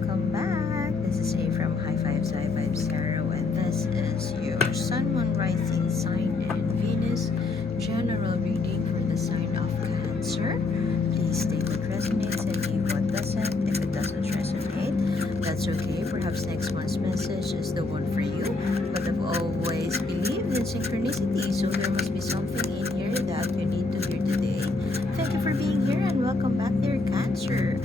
welcome back. This is A from High Fives, High Vibes Tarot, and this is your Sun, Moon, Rising sign and Venus general reading for the sign of Cancer. Please take what resonates and leave what doesn't. If it doesn't resonate, that's okay. Perhaps next month's message is the one for you. But I've always believed in synchronicity, so there must be something in here that you need to hear today. Thank you for being here and welcome back, dear Cancer.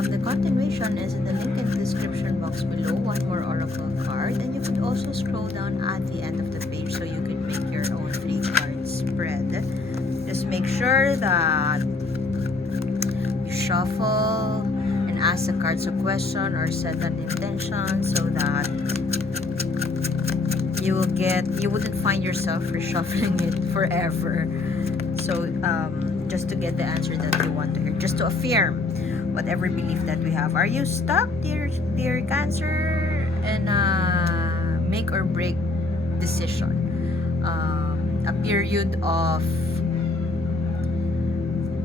The continuation is in the link in the description box below. One more oracle card, and you could also scroll down at the end of the page so you can make your own 3-card spread. Just make sure that you shuffle and ask the cards a question or set an intention so that you wouldn't find yourself reshuffling it forever. So just to get the answer that you want to hear, just to affirm whatever belief that we have. Are you stuck, dear Cancer, in a make or break decision? A period of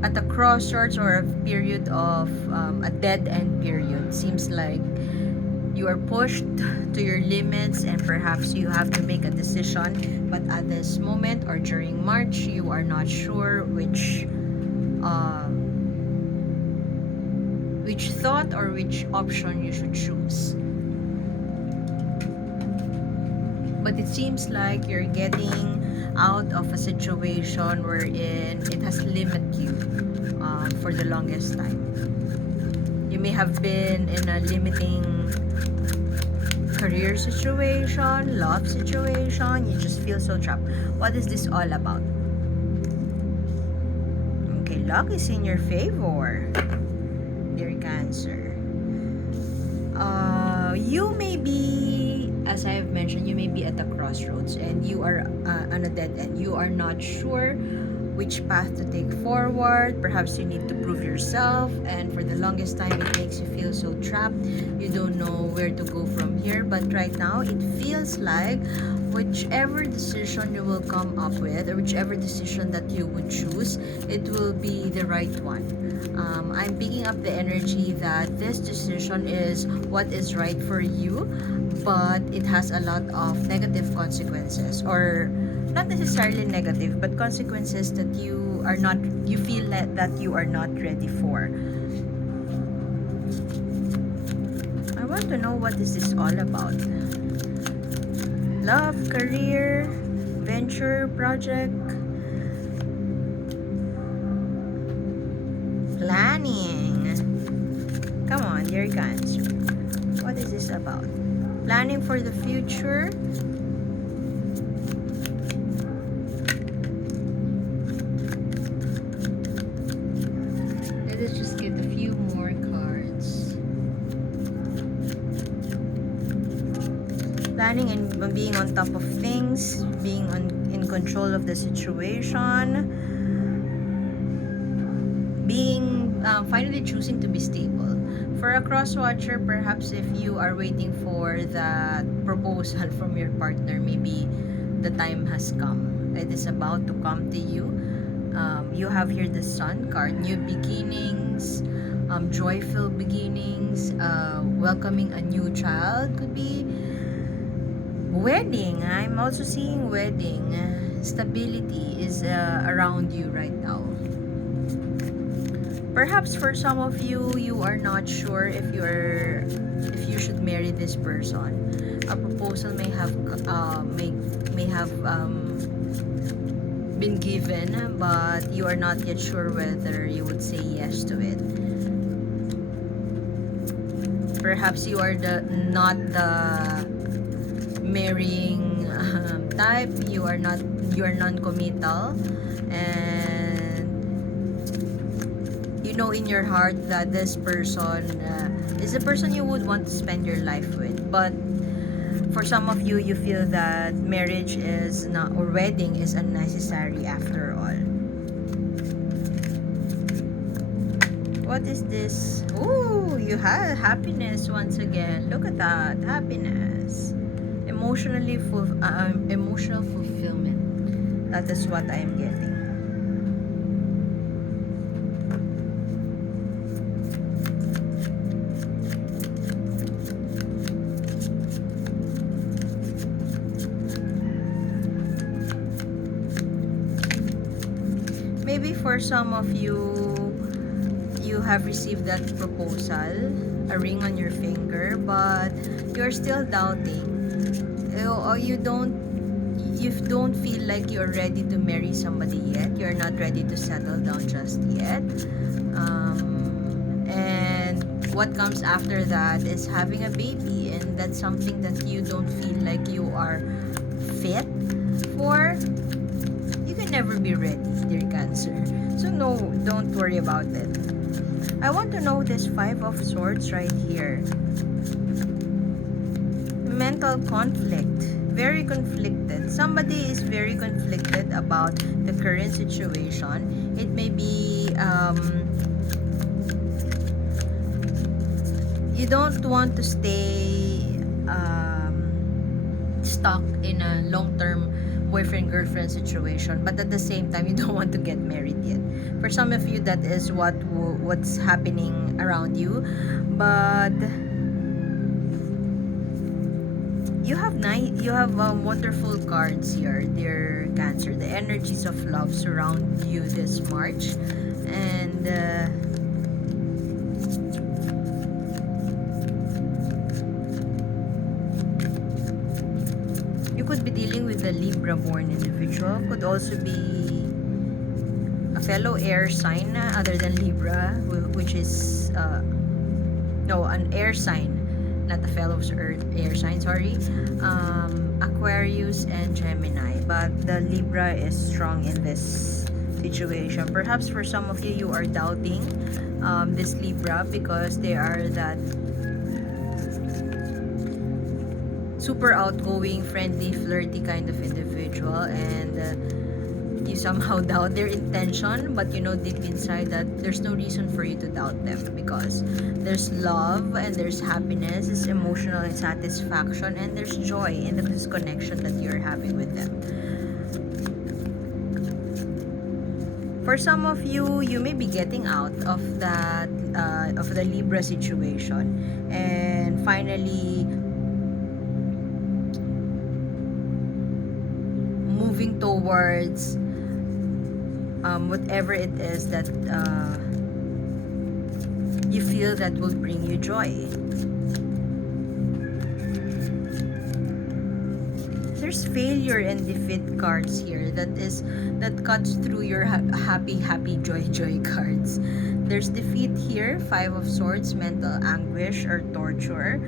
at a crossroads, or a period of a dead end period. Seems like you are pushed to your limits and perhaps you have to make a decision, but at this moment or during March you are not sure which thought or which option you should choose. But it seems like you're getting out of a situation wherein it has limited you for the longest time. You may have been in a limiting career situation, love situation. You just feel so trapped. What is this all about? Okay, luck is in your favor, dear Cancer. You may be, as I have mentioned, you may be at the crossroads and you are on a dead end. You are not sure which path to take forward. Perhaps you need to prove yourself, and for the longest time it makes you feel so trapped. You don't know where to go from here, but right now it feels like whichever decision you will come up with, or whichever decision that you would choose, it will be the right one. I'm picking up the energy that this decision is what is right for you, but it has a lot of negative consequences, or not necessarily negative, but consequences that you feel that you are not ready for. I want to know, what is this all about? Love, career, venture, project, planning. Come on, dear Cancer. What is this about? Planning for the future. Let us just get a few more cards. Planning and being on top of things, being in control of the situation, being finally choosing to be stable. For a cross watcher, perhaps if you are waiting for that proposal from your partner, maybe the time has come. It is about to come to you. You have here the Sun card, new beginnings, joyful beginnings, welcoming a new child, could be wedding. I'm also seeing wedding. Stability is around you right now. Perhaps for some of you, you are not sure if you should marry this person. A proposal may have been given, but you are not yet sure whether you would say yes to it. Perhaps you are not the marrying type. You are non-committal, and you know in your heart that this person is the person you would want to spend your life with. But for some of you, you feel that marriage is not, or wedding is unnecessary after all. What is this? Oh, you have happiness once again. Look at that, happiness. Emotional fulfillment. That is what I am getting. for some of you, you have received that proposal, a ring on your finger, but you're still doubting. You don't feel like you're ready to marry somebody yet. You're not ready to settle down just yet. And what comes after that is having a baby, and that's something that you don't feel like you are fit for. You can never be ready, dear Cancer. So no, don't worry about it. I want to know this Five of Swords right here. Mental conflict. Very conflicted. Somebody is very conflicted about the current situation. It may be you don't want to stay stuck in a long-term boyfriend-girlfriend situation, but at the same time, you don't want to get married yet. For some of you, that is what's happening around you. But you have wonderful cards here, dear Cancer. The energies of love surround you this March, and you could be dealing with a Libra born individual. Could also be a fellow air sign other than Libra, which is no, an air sign, not a fellow earth air sign, sorry. Aquarius and Gemini, but the Libra is strong in this situation. Perhaps for some of you, you are doubting this Libra because they are that super outgoing, friendly, flirty kind of individual, and you somehow doubt their intention, but you know deep inside that there's no reason for you to doubt them because there's love and there's happiness, there's emotional satisfaction, and there's joy in this connection that you're having with them. For some of you, you may be getting out of that of the Libra situation and finally moving towards whatever it is that you feel that will bring you joy. There's failure and defeat cards here that cuts through your happy joy cards. There's defeat here, Five of Swords, mental anguish or torture.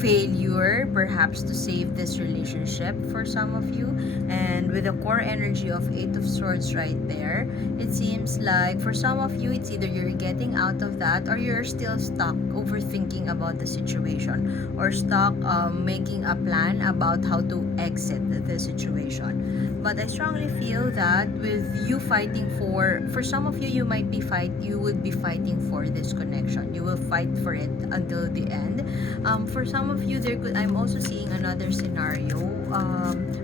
Failure perhaps to save this relationship for some of you, and with the core energy of Eight of Swords right there, it seems like for some of you it's either you're getting out of that or you're still stuck overthinking about the situation or stuck making a plan about how to exit the situation. But I strongly feel that with you fighting for some of you, you would be fighting for this connection. You will fight for it until the end. For some of you, I'm also seeing another scenario.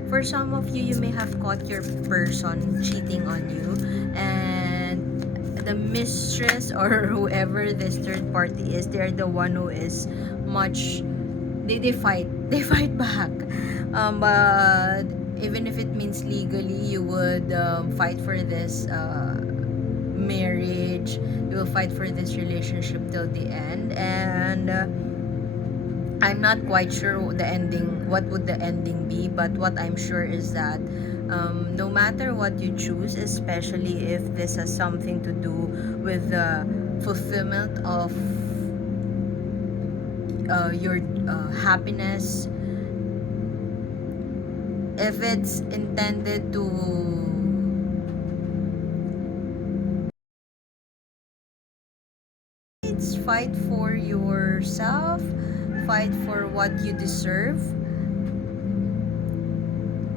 For some of you, you may have caught your person cheating on you, and the mistress or whoever this third party is, they're the one who is much. They fight. They fight back. But even if it means legally, you would fight for this marriage. You will fight for this relationship till the end, and I'm not quite sure what would the ending be, but what I'm sure is that no matter what you choose, especially if this has something to do with the fulfillment of your happiness, if it's intended to fight for yourself, fight for what you deserve.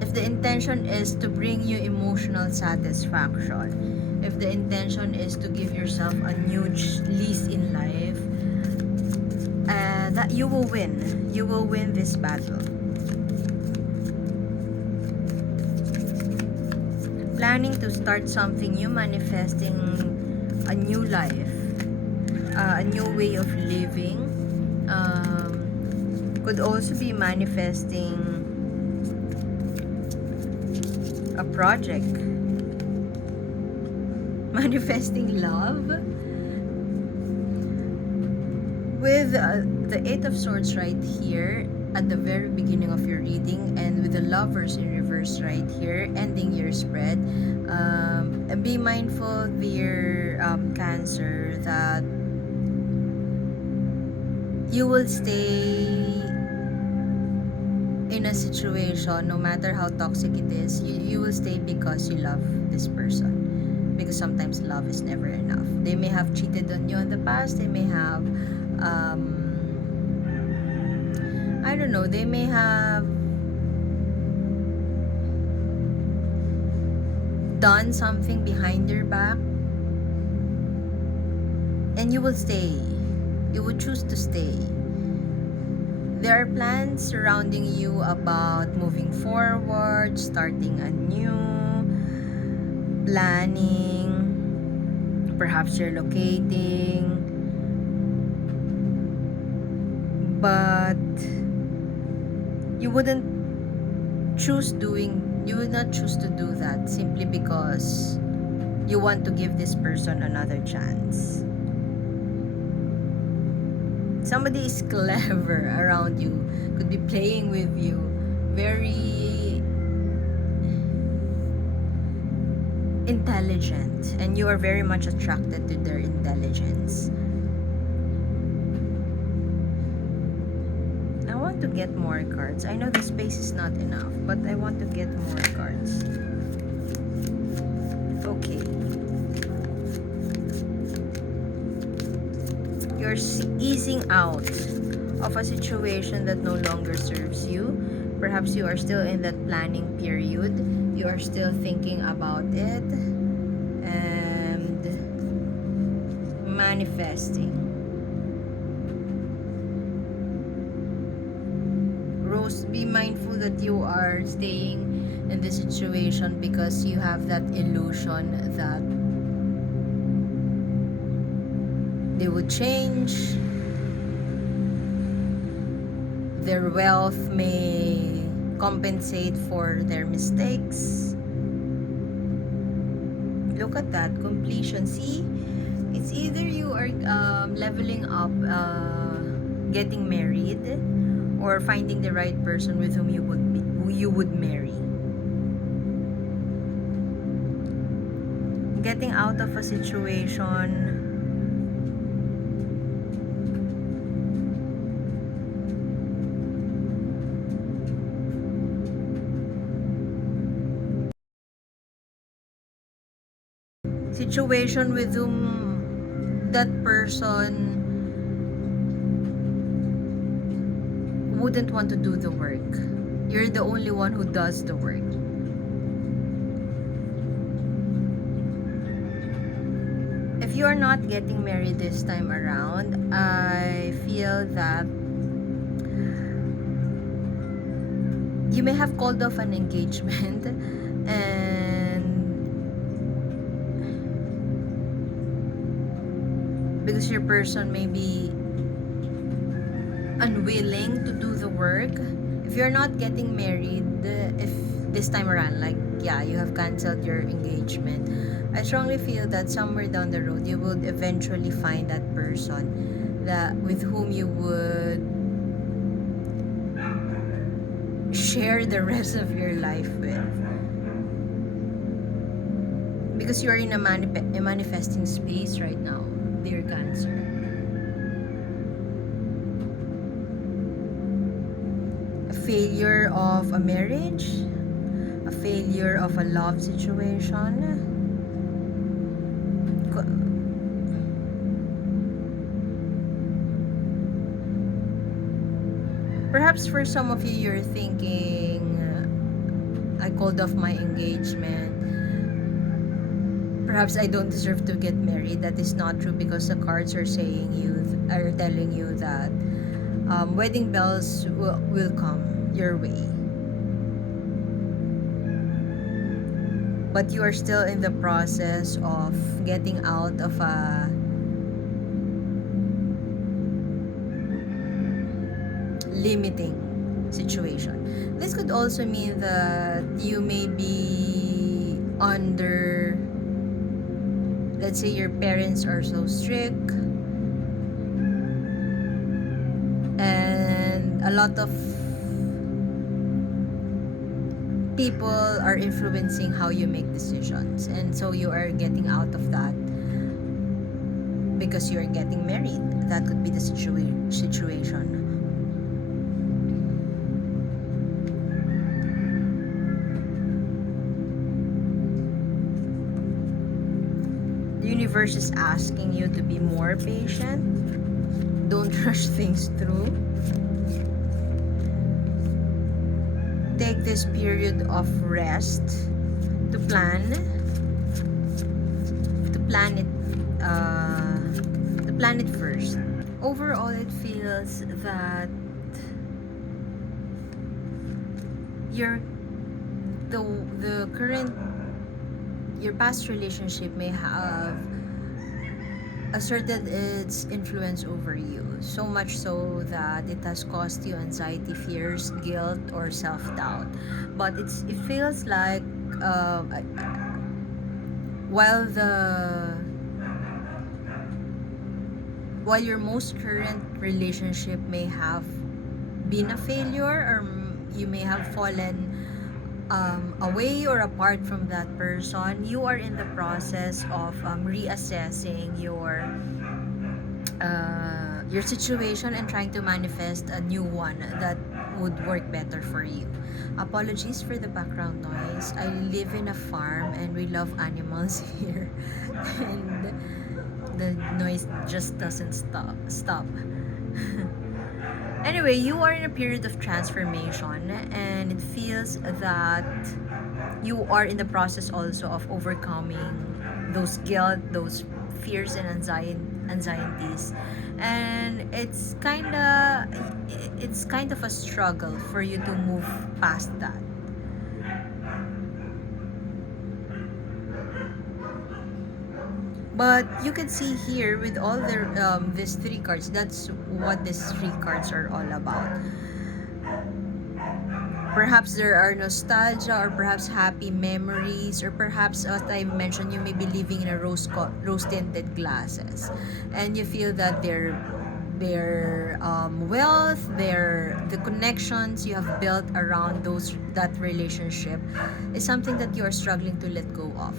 If the intention is to bring you emotional satisfaction, if the intention is to give yourself a new lease in life, that you will win. You will win this battle. Planning to start something new, manifesting a new life, a new way of living. Could also be manifesting a project. Manifesting love with the Eight of Swords right here at the very beginning of your reading, and with the Lovers in reverse right here ending your spread. Be mindful, dear Cancer, that you will stay in a situation, no matter how toxic it is, you will stay because you love this person. Because sometimes love is never enough. They may have cheated on you in the past. They may have, I don't know, they may have done something behind your back. And you will stay. You would choose to stay. There are plans surrounding you about moving forward, starting anew, planning, perhaps relocating, but you would not choose to do that simply because you want to give this person another chance. Somebody is clever around you, could be playing with you, very intelligent, and you are very much attracted to their intelligence. I want to get more cards. I know the space is not enough, but I want to get more cards. Okay. You're easing out of a situation that no longer serves you. Perhaps you are still in that planning period. You are still thinking about it and manifesting. Rose, be mindful that you are staying in this situation because you have that illusion that they would change. Their wealth may compensate for their mistakes. Look at that completion. See, it's either you are leveling up, getting married, or finding the right person with whom you would marry. Getting out of a situation. Situation with whom that person wouldn't want to do the work. You're the only one who does the work. If you are not getting married this time around, I feel that you may have called off an engagement and because your person may be unwilling to do the work. If you're not getting married, if this time around, like, yeah, you have canceled your engagement, I strongly feel that somewhere down the road you would eventually find that person that with whom you would share the rest of your life with, because you're in a manifesting space right now, dear Cancer. A failure of a marriage, a failure of a love situation. Perhaps for some of you, you're thinking, I called off my engagement. Perhaps I don't deserve to get married. That is not true, because the cards are telling you that wedding bells will come your way. But you are still in the process of getting out of a limiting situation. This could also mean that you may be under, let's say your parents are so strict, and a lot of people are influencing how you make decisions, and so you are getting out of that because you are getting married. That could be the situation. The universe is asking you to be more patient. Don't rush things through. Take this period of rest to plan it first. Overall, it feels that your the current, your past relationship may have asserted its influence over you, so much so that it has caused you anxiety, fears, guilt, or self-doubt. But it feels like while your most current relationship may have been a failure, or you may have fallen away or apart from that person, you are in the process of reassessing your situation and trying to manifest a new one that would work better for you. Apologies for the background noise. I live in a farm and we love animals here, and the noise just doesn't stop. Anyway, you are in a period of transformation, and it feels that you are in the process also of overcoming those guilt, those fears and anxieties. And it's kind of a struggle for you to move past that. But you can see here with all the these three cards, that's what these three cards are all about. Perhaps there are nostalgia, or perhaps happy memories, or perhaps, as I mentioned, you may be living in a rose tinted glasses, and you feel that their wealth, the connections you have built around that relationship is something that you are struggling to let go of.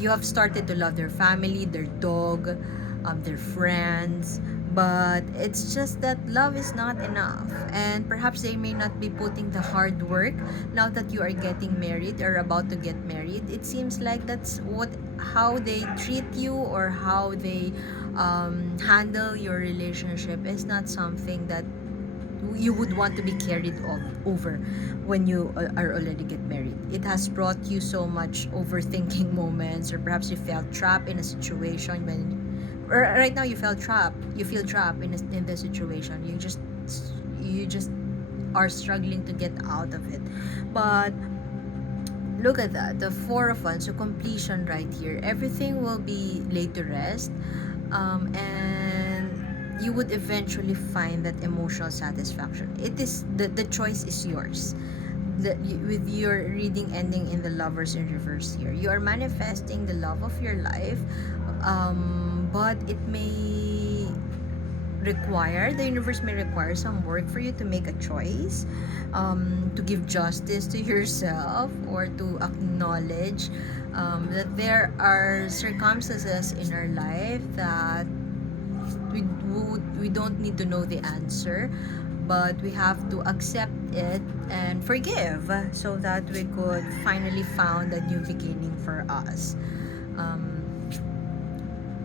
You have started to love their family, their dog, their friends, but it's just that love is not enough, and perhaps they may not be putting the hard work now that you are getting married or about to get married. It seems like that's how they treat you, or how they handle your relationship is not something that you would want to be carried over when you are already get married. It has brought you so much overthinking moments, or perhaps you felt trapped in a situation or right now you feel trapped in the situation. You just are struggling to get out of it. But look at that, the Four of Wands, so completion right here. Everything will be laid to rest, and you would eventually find that emotional satisfaction. It is the choice is yours. With your reading ending in the Lovers in reverse here, you are manifesting the love of your life, but it may the universe may require some work for you to make a choice, to give justice to yourself, or to acknowledge that there are circumstances in our life that we don't need to know the answer, but we have to accept it and forgive, so that we could finally found a new beginning for us.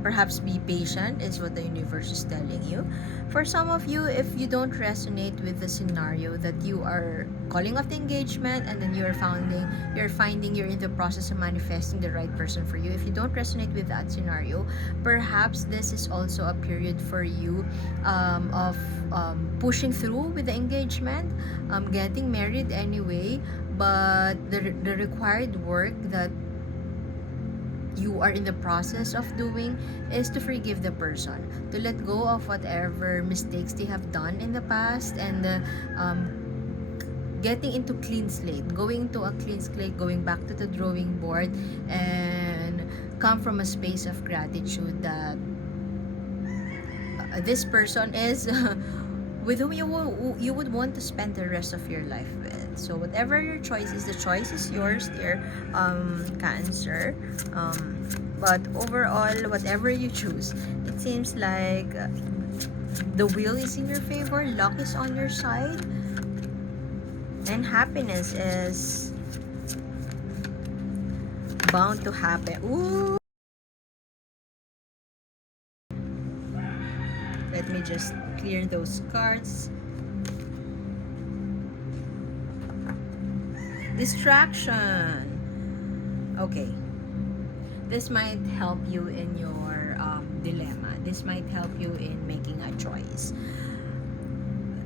Perhaps be patient is what the universe is telling you. For some of you, if you don't resonate with the scenario that you are calling off the engagement, and then you're finding you're in the process of manifesting the right person for you, if you don't resonate with that scenario, perhaps this is also a period for you of pushing through with the engagement, getting married anyway, but the required work that you are in the process of doing is to forgive the person, to let go of whatever mistakes they have done in the past, and getting into clean slate, going to a clean slate, going back to the drawing board, and come from a space of gratitude that this person is with whom you would want to spend the rest of your life with. So whatever your choice is, the choice is yours, dear Cancer. But overall, whatever you choose, it seems like the wheel is in your favor, luck is on your side, and happiness is bound to happen. Ooh! Let me just clear those cards. Distraction. Okay. This might help you in your dilemma. This might help you in making a choice.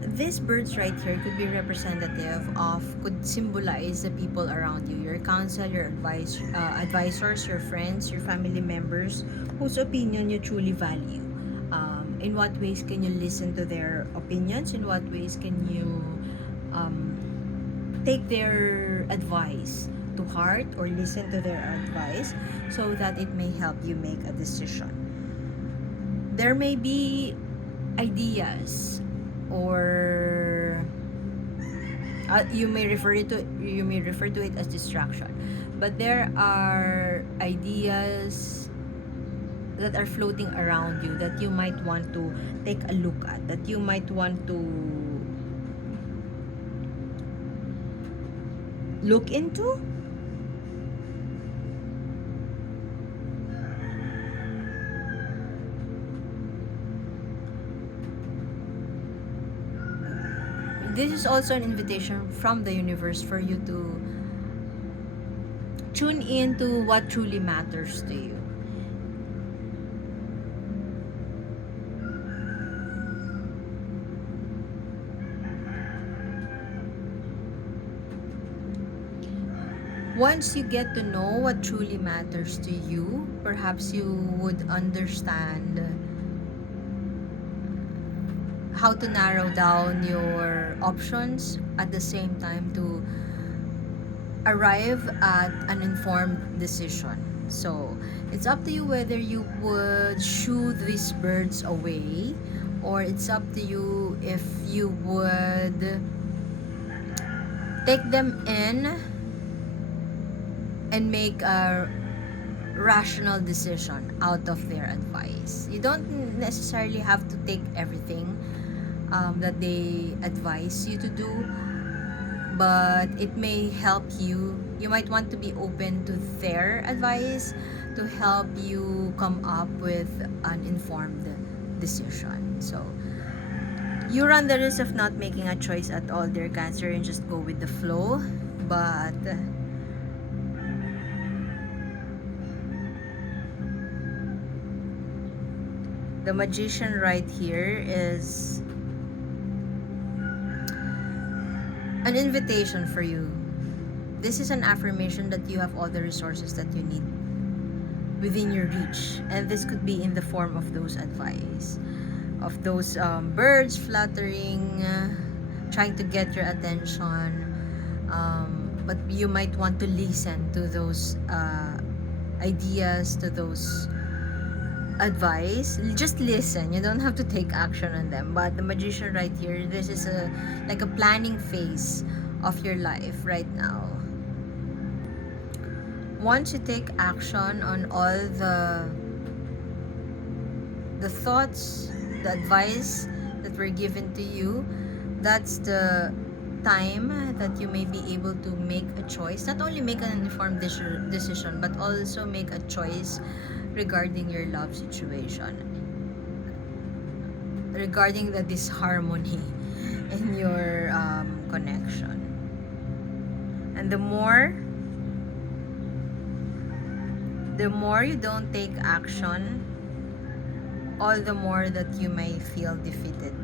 These birds right here could be representative of, could symbolize the people around you, your counsel, your advisors, your friends, your family members, whose opinion you truly value. In what ways can you listen to their opinions? In what ways can you take their advice to heart, or listen to their advice so that it may help you make a decision? There may be ideas, or you may refer to it as distraction, but there are ideas that are floating around you that you might want to take a look at, that you might want to look into. This is also an invitation from the universe for you to tune into what truly matters to you. Once you get to know what truly matters to you, perhaps you would understand how to narrow down your options, at the same time to arrive at an informed decision. So it's up to you whether you would shoo these birds away, or it's up to you if you would take them in and make a rational decision out of their advice. You don't necessarily have to take everything that they advise you to do, but it may help you. You might want to be open to their advice to help you come up with an informed decision. So you run the risk of not making a choice at all, dear Cancer, and just go with the flow. But the Magician right here is an invitation for you. This is an affirmation that you have all the resources that you need within your reach, and this could be in the form of those advice, of those birds fluttering, trying to get your attention, but you might want to listen to those ideas, to those advice. Just listen, you don't have to take action on them. But the Magician right here, this is like a planning phase of your life right now. Once you take action on all the thoughts, the advice that were given to you, that's the time that you may be able to make a choice. Not only make an informed decision, but also make a choice regarding your love situation, regarding the disharmony in your connection. And the more you don't take action, all the more that you may feel defeated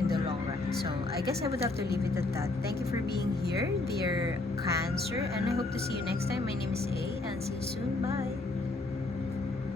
in the long run. So I guess I would have to leave it at that. Thank you for being here, dear Cancer, and I hope to see you next time. My name is A, and see you soon. Bye.